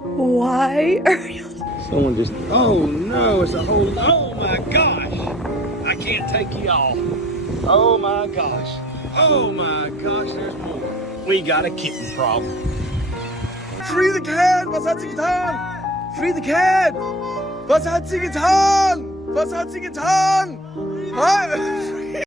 Why are you? Someone just, oh no, it's a whole, oh my gosh. I can't take you all. Oh my gosh. Oh my gosh, there's more. We got a kitten problem. Free the cat! Was hat sie getan? Free the cat! Was hat sie getan? Was hat sie getan?